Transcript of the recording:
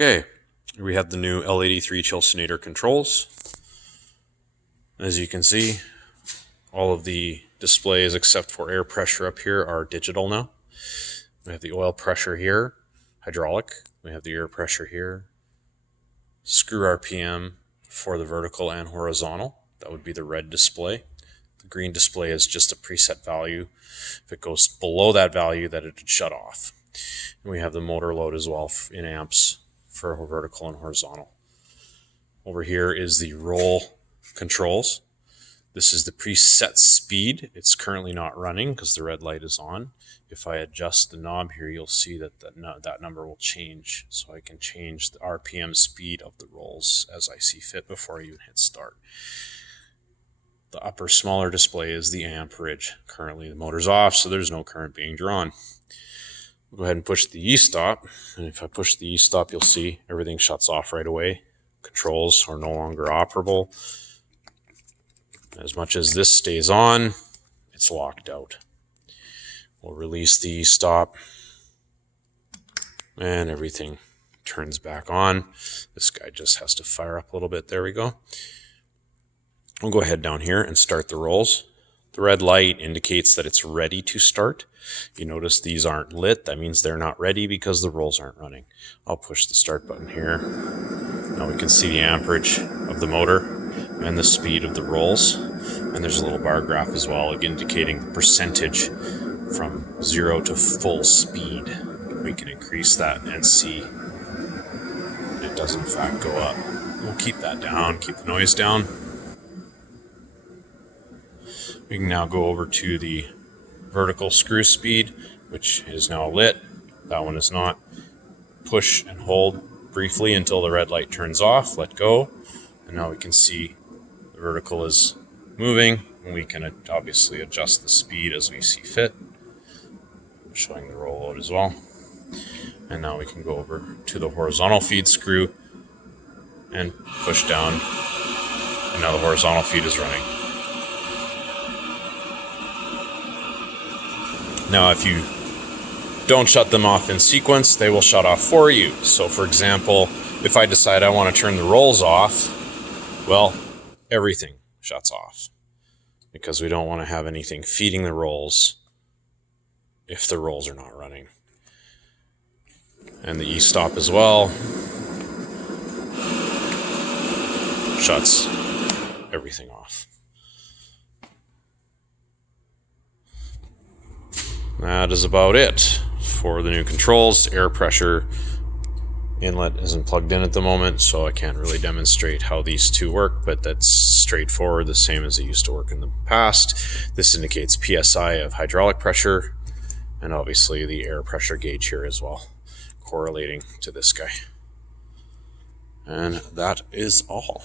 Okay, we have the new L83 chilsonator controls. As you can see, all of the displays except for air pressure up here are digital now. We have the oil pressure here, hydraulic. We have the air pressure here. Screw RPM for the vertical and horizontal. That would be the red display. The green display is just a preset value. If it goes below that value, that it would shut off. And we have the motor load as well in amps for vertical and horizontal. Over here is the roll controls. This is the preset speed. It's currently not running because the red light is on. If I adjust the knob here, you'll see that that number will change. So I can change the RPM speed of the rolls as I see fit before I even hit start. The upper smaller display is the amperage. Currently the motor's off, so there's no current being drawn. We'll go ahead and push the E-stop, and if I push the E-stop, you'll see everything shuts off right away. Controls are no longer operable. As much as this stays on, it's locked out. We'll release the E-stop, and everything turns back on. This guy just has to fire up a little bit. There we go. We'll go ahead down here and start the rolls. The red light indicates that it's ready to start. You notice these aren't lit. That means they're not ready because the rolls aren't running. I'll push the start button here. Now we can see the amperage of the motor and the speed of the rolls. And there's a little bar graph as well, indicating the percentage from 0 to full speed. We can increase that and see that it does in fact go up. We'll keep that down, keep the noise down. We can now go over to the vertical screw speed, which is now lit. That one is not. Push and hold briefly until the red light turns off. Let go. And now we can see the vertical is moving. And we can obviously adjust the speed as we see fit. Showing the roll load as well. And now we can go over to the horizontal feed screw and push down. And now the horizontal feed is running. Now, if you don't shut them off in sequence, they will shut off for you. So, for example, if I decide I want to turn the rolls off, well, everything shuts off because we don't want to have anything feeding the rolls if the rolls are not running. And the E-stop as well shuts everything off. That is about it for the new controls. Air pressure inlet isn't plugged in at the moment, so I can't really demonstrate how these two work, but that's straightforward, the same as it used to work in the past. This indicates PSI of hydraulic pressure, and obviously the air pressure gauge here as well, correlating to this guy. And that is all.